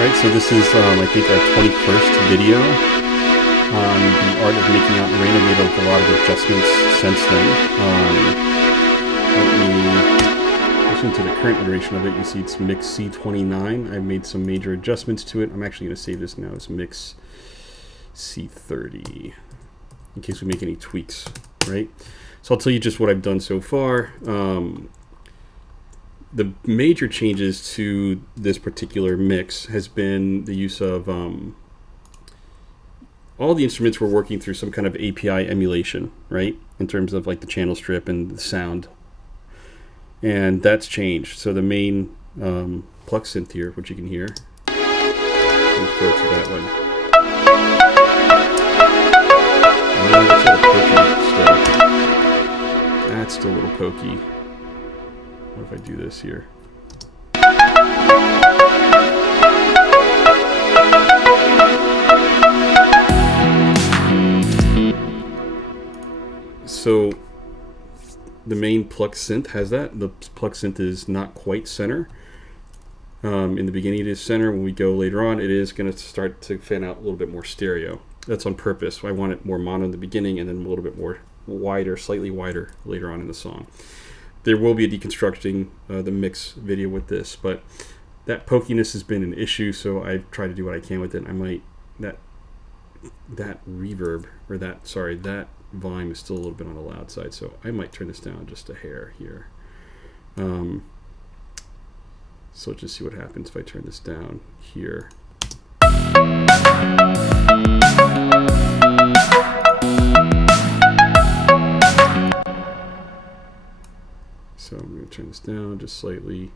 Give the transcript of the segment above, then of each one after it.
Right, so this is, I think, our 21st video on the art of making out in rain. I've made a lot of adjustments since then. Let me listen to the current iteration of it. You see it's mix C29. I've made some major adjustments to it. I'm actually going to save this now as mix C30 in case we make any tweaks, right? So I'll tell you just what I've done so far. The major changes to this particular mix has been the use of all the instruments were working through some kind of API emulation, right? In terms of like the channel strip and the sound. And that's changed. So the main pluck synth here, which you can hear, let's go to that one. That's a little pokey still. That's still a little pokey. What if I do this here? So the main pluck synth has that. The pluck synth is not quite center. In the beginning it is center. When we go later on, it is going to start to fan out a little bit more stereo. That's on purpose. I want it more mono in the beginning and then a little bit more wider, slightly wider later on in the song. There will be a deconstructing the mix video with this, but that pokiness has been an issue, so I've tried to do what I can with it. I might, that reverb, or that volume is still a little bit on the loud side, so I might turn this down just a hair here. So let's just see what happens if I turn this down here. So I'm going to turn this down just slightly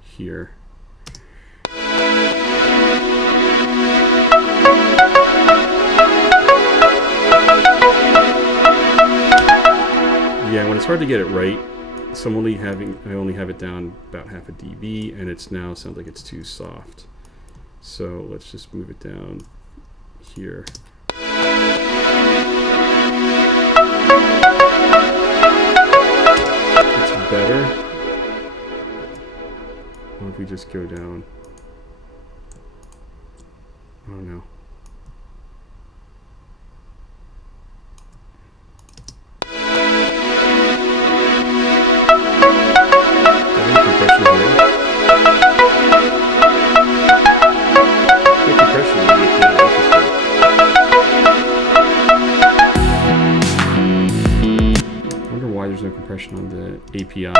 here. Yeah, when it's hard to get it right, so I only have it down about half a dB, and it's now sounds like it's too soft. So let's just move it down here. Better. What if we just go down? Oh no. There's no compression on the API.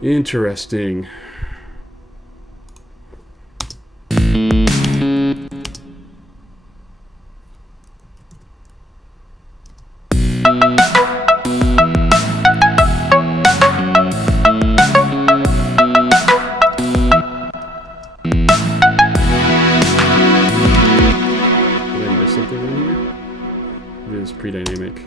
Interesting. Pre-dynamic.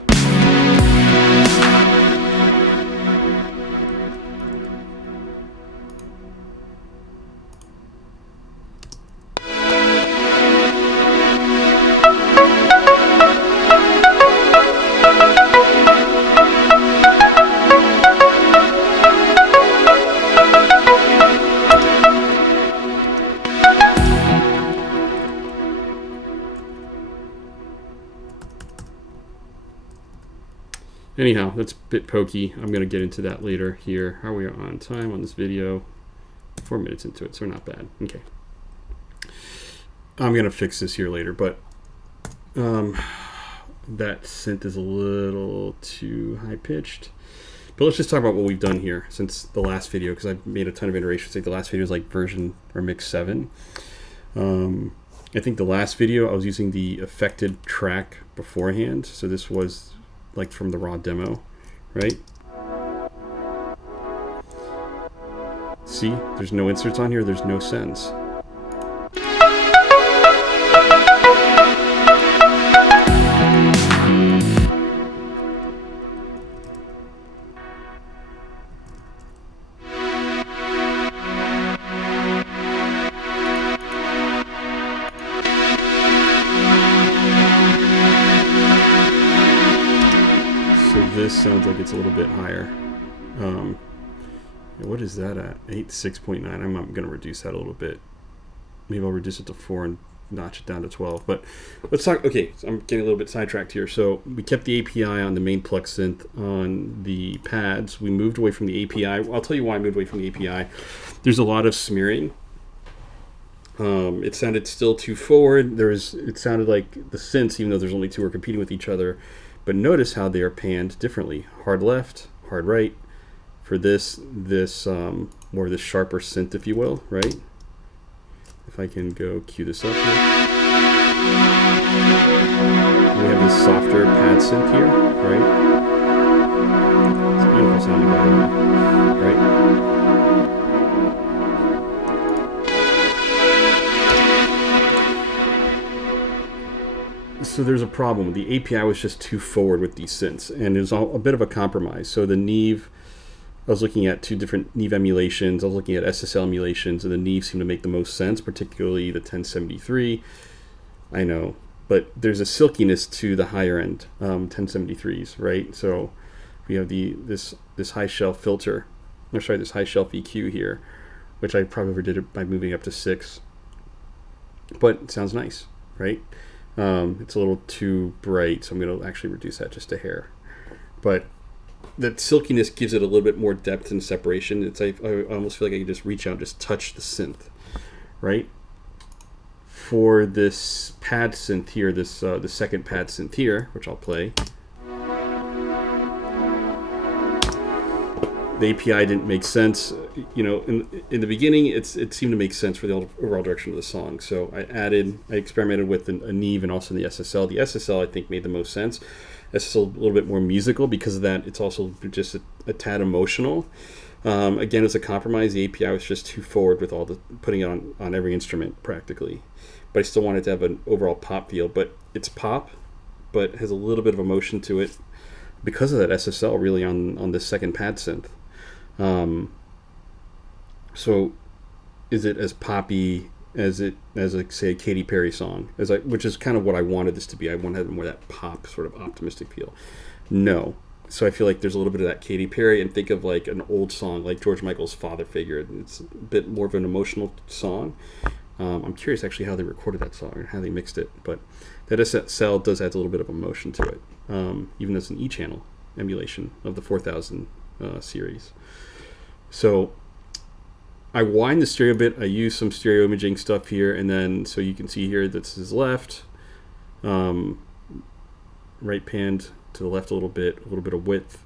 Anyhow, that's a bit pokey. I'm going to get into that later here. How are we on time on this video? 4 minutes into it, so we're not bad. Okay. I'm going to fix this here later, but that synth is a little too high-pitched. But let's just talk about what we've done here since the last video, because I've made a ton of iterations. I think the last video was like version or mix 7. I think the last video I was using the affected track beforehand, so this was like from the raw demo, right? See, there's no inserts on here, there's no sends. sounds like it's a little bit higher. What is that at? 6.9. I'm going to reduce that a little bit. Maybe I'll reduce it to 4 and notch it down to 12. But let's talk. Okay, so I'm getting a little bit sidetracked here. So we kept the API on the main Plex synth on the pads. We moved away from the API. I'll tell you why I moved away from the API. There's a lot of smearing. It sounded still too forward. It sounded like the synths, even though there's only two, are competing with each other. But notice how they are panned differently. Hard left, hard right. For this more of this sharper synth, if you will, right? If I can go cue this up here. We have this softer pad synth here, right? It's beautiful sounding, by the way, right? So there's a problem. The API was just too forward with these synths, and it was a bit of a compromise. So the Neve, I was looking at two different Neve emulations. I was looking at SSL emulations, and the Neve seemed to make the most sense, particularly the 1073. I know, but there's a silkiness to the higher end 1073s, right? So we have this high shelf filter, or sorry, this high shelf EQ here, which I probably overdid it by moving up to 6, but it sounds nice, right? It's a little too bright, so I'm going to actually reduce that just a hair. But that silkiness gives it a little bit more depth and separation. I almost feel like I can just reach out and just touch the synth, right? For this pad synth here, the second pad synth here, which I'll play, the API didn't make sense. You know, in the beginning, it seemed to make sense for the overall direction of the song. So I experimented with a Neve and also the SSL. The SSL, I think, made the most sense. SSL a little bit more musical because of that. It's also just a tad emotional. Again, it's a compromise. The API was just too forward with all the putting it on every instrument practically. But I still wanted to have an overall pop feel. But it's pop, but has a little bit of emotion to it because of that SSL really on this second pad synth. So is it as poppy as say a Katy Perry song, which is kind of what I wanted this to be? I wanted more of that pop sort of optimistic feel. No. So I feel like there's a little bit of that Katy Perry, and think of like an old song like George Michael's Father Figure. It's a bit more of an emotional song. I'm curious actually how they recorded that song and how they mixed it, but that SSL does add a little bit of emotion to it, even though it's an E-channel emulation of the 4000 series. So I wind the stereo bit. I use some stereo imaging stuff here, and then so you can see here this is left, right panned to the left a little bit of width,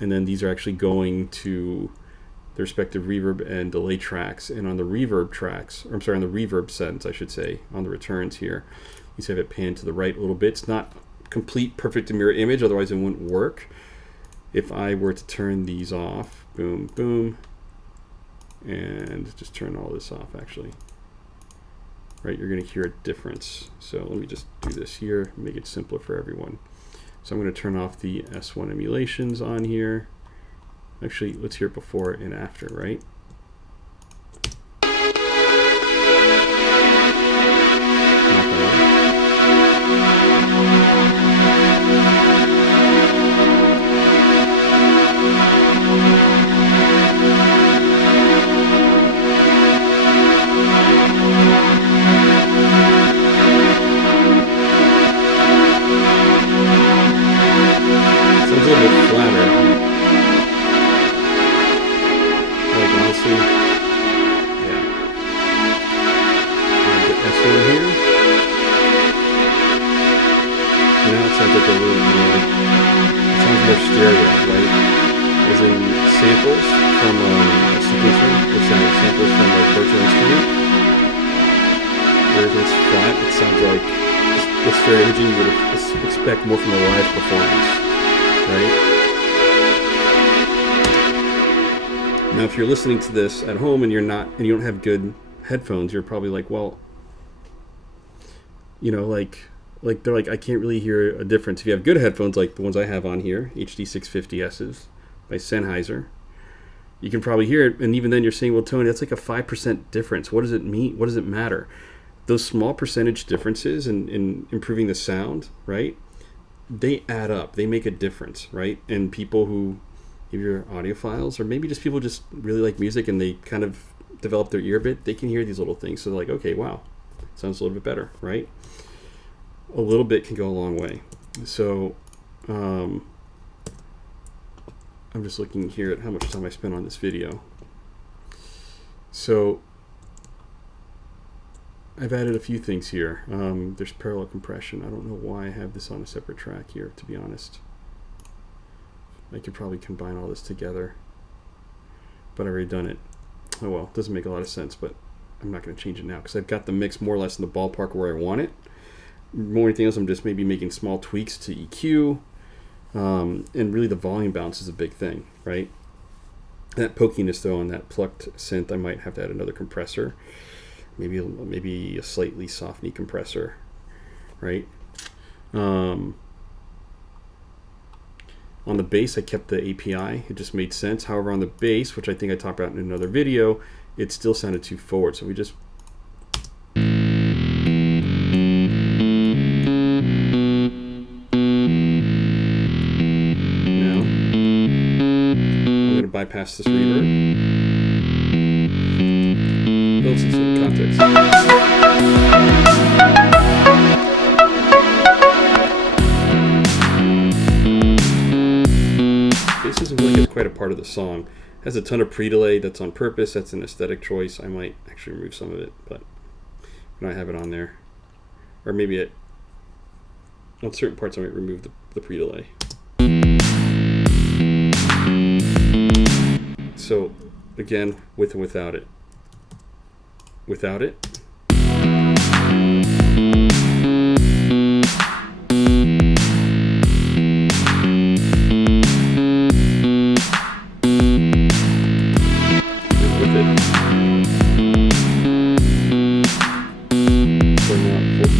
and then these are actually going to the respective reverb and delay tracks. And on the reverb tracks, or I'm sorry, on the reverb sends, I should say, on the returns here, you see I have it panned to the right a little bit. It's not complete perfect mirror image, otherwise it wouldn't work. If I were to turn these off, boom, boom, and just turn all this off actually, right, you're going to hear a difference. So let me just do this here, make it simpler for everyone. So I'm going to turn off the S1 emulations on here. Actually, let's hear it before and after, right? Sounds a little bit flatter. Like honestly, yeah. Get S1 here. Now it sounds like a little more, it sounds more stereo, right? As in samples from a sequencer, or sorry, samples from a virtual instrument. Where it's flat, it sounds like the stereo imaging you would expect more from a live performance, right? Now, if you're listening to this at home and you don't have good headphones, you're probably like, well, you know, like they're like, I can't really hear a difference. If you have good headphones, like the ones I have on here, HD 650S's by Sennheiser, you can probably hear it. And even then you're saying, well, Tony, that's like a 5% difference. What does it mean? What does it matter? Those small percentage differences in improving the sound, right? they add up. They make a difference, right? And people who, if you're audiophiles, or maybe just people just really like music and they kind of develop their ear a bit, they can hear these little things. So they're like, okay, wow, sounds a little bit better, right? A little bit can go a long way. So I'm just looking here at how much time I spent on this video. So I've added a few things here. There's parallel compression. I don't know why I have this on a separate track here, to be honest. I could probably combine all this together, but I've already done it. Oh well, doesn't make a lot of sense, but I'm not going to change it now because I've got the mix more or less in the ballpark where I want it. More than anything else, I'm just maybe making small tweaks to EQ, and really the volume bounce is a big thing, right? That pokiness though on that plucked synth, I might have to add another compressor. Maybe a slightly soft knee compressor, right? On the bass, I kept the API. It just made sense. However, on the bass, which I think I talked about in another video, it still sounded too forward. So we just now I'm going to bypass this reverb. Build some context. Bass isn't really quite a part of the song. It has a ton of pre-delay. That's on purpose. That's an aesthetic choice. I might actually remove some of it, but I have it on there. Or maybe on certain parts I might remove the pre-delay. So again, with and without it. Without it.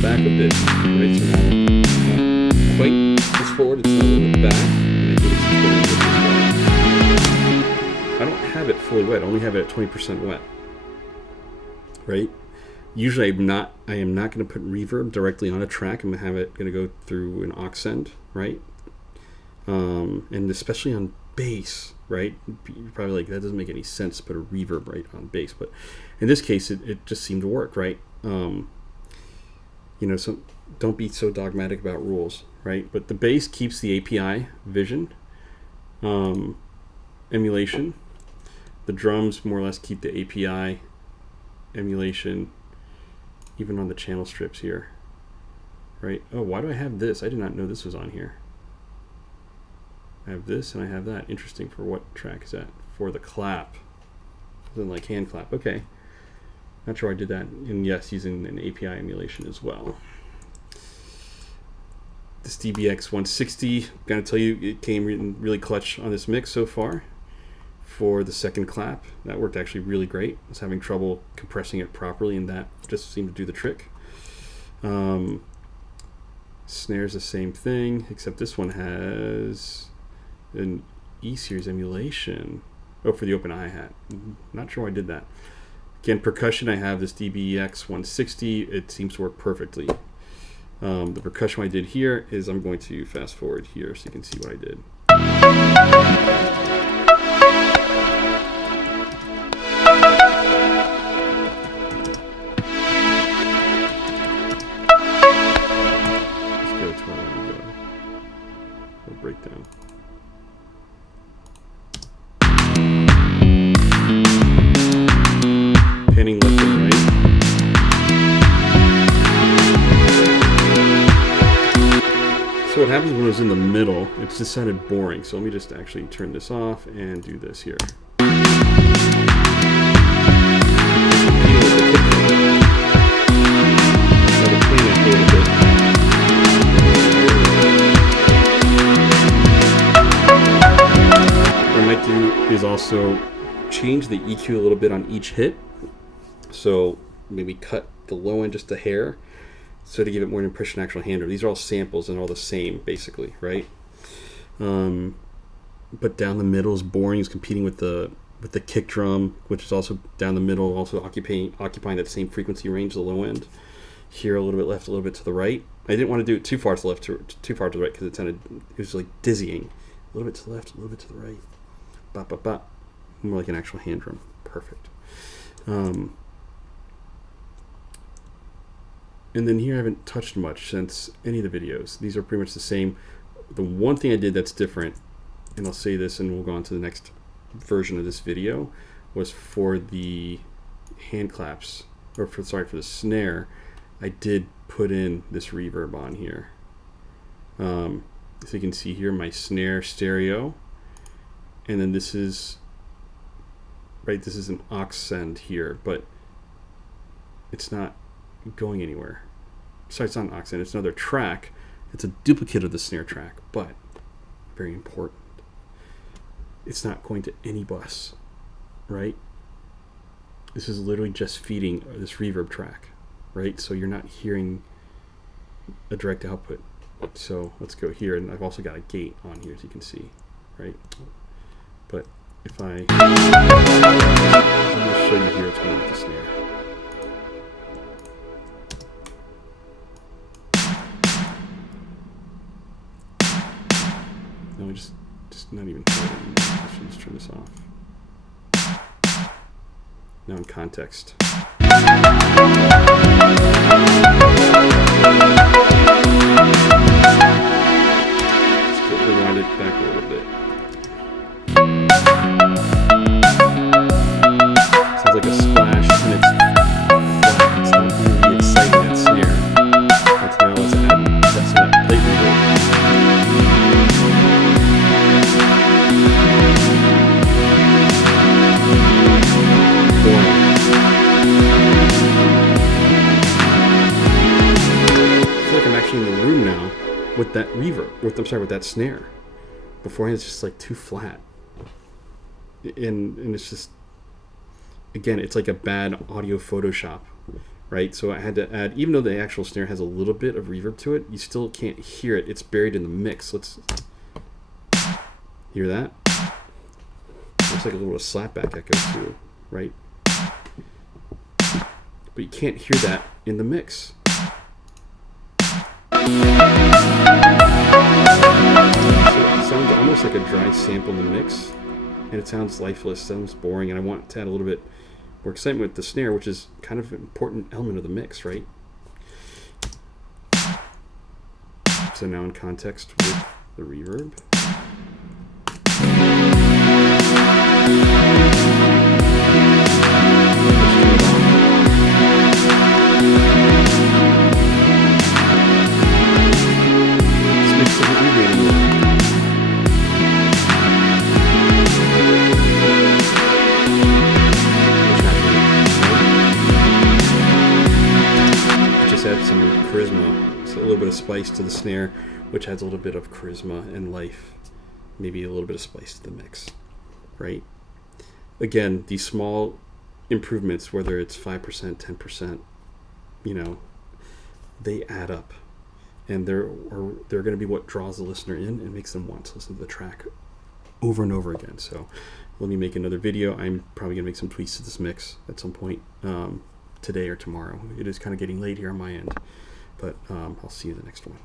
Back a bit, right? So now not quite this forward, it's not a little bit back, and I think it's I don't have it fully wet, I only have it at 20% wet, right? Usually I am not going to put reverb directly on a track. I'm going to go through an aux send, right? And especially on bass, right? You're probably like, that doesn't make any sense to put a reverb right on bass, but in this case it just seemed to work, right? You know, so don't be so dogmatic about rules, right? But the bass keeps the API vision, emulation. The drums more or less keep the API emulation, even on the channel strips here, right? Oh, why do I have this? I did not know this was on here. I have this and I have that. Interesting. For what track is that? For the clap. Something like hand clap. Okay. Not sure I did that. And yes, using an API emulation as well. This DBX 160, gotta tell you, it came really clutch on this mix so far. For the second clap, that worked actually really great. I was having trouble compressing it properly, and that just seemed to do the trick. Snare's the same thing, except this one has an E-Series emulation. Oh, for the open hi-hat. Not sure why I did that. Again, percussion, I have this DBX 160. It seems to work perfectly. The percussion I did here is, I'm going to fast forward here so you can see what I did. Let's go to where I want to go. Or breakdown. Panning left and right. So what happens when it was in the middle, it just sounded boring. So let me just actually turn this off and do this here. What I might do is also change the EQ a little bit on each hit. So maybe cut the low end just a hair, so to give it more an impression actual hander. These are all samples and all the same basically, right? But down the middle is boring. It's competing with the kick drum, which is also down the middle, also occupying that same frequency range, the low end. here a little bit left, a little bit to the right. I didn't want to do it too far to the left, too far to the right, because it was like dizzying. A little bit to the left, a little bit to the right. Bop, bop, bop. More like an actual hand drum. Perfect. And then here I haven't touched much since any of the videos. These are pretty much the same. The one thing I did that's different, and I'll say this and we'll go on to the next version of this video, was for the hand claps, or for the snare, I did put in this reverb on here. So you can see here my snare stereo, and then this is an aux send here, but it's not going anywhere. Sorry, it's not an aux send, it's another track. It's a duplicate of the snare track, but very important, it's not going to any bus, right? This is literally just feeding this reverb track, right? So you're not hearing a direct output. So let's go here, and I've also got a gate on here, as you can see, right? But if I'm going to show you here what's going on with the snare. No, just not even hear it anymore. I should just turn this off. Now in context. Let's rewind it back a little bit. Sounds like a splash, and it's flat. It's not really exciting, that snare. Now let's add that plate reverb. In the room now with that reverb, with that snare. Beforehand, it's just like too flat, and it's just, again, it's like a bad audio Photoshop, right? So I had to add, even though the actual snare has a little bit of reverb to it, you still can't hear it. It's buried in the mix. Let's hear that. Looks like a little slapback echo too, right? But you can't hear that in the mix. So it sounds almost like a dry sample in the mix, and it sounds lifeless, sounds boring, and I want to add a little bit more excitement with the snare, which is kind of an important element of the mix, right? So now in context with the reverb. Add some charisma, so a little bit of spice to the snare, which adds a little bit of charisma and life, maybe a little bit of spice to the mix, right? Again, these small improvements, whether it's 5%, 10%, they add up, and they're going to be what draws the listener in and makes them want to listen to the track over and over again. So let me make another video. I'm probably going to make some tweaks to this mix at some point. Today or tomorrow. It is kind of getting late here on my end, but I'll see you in the next one.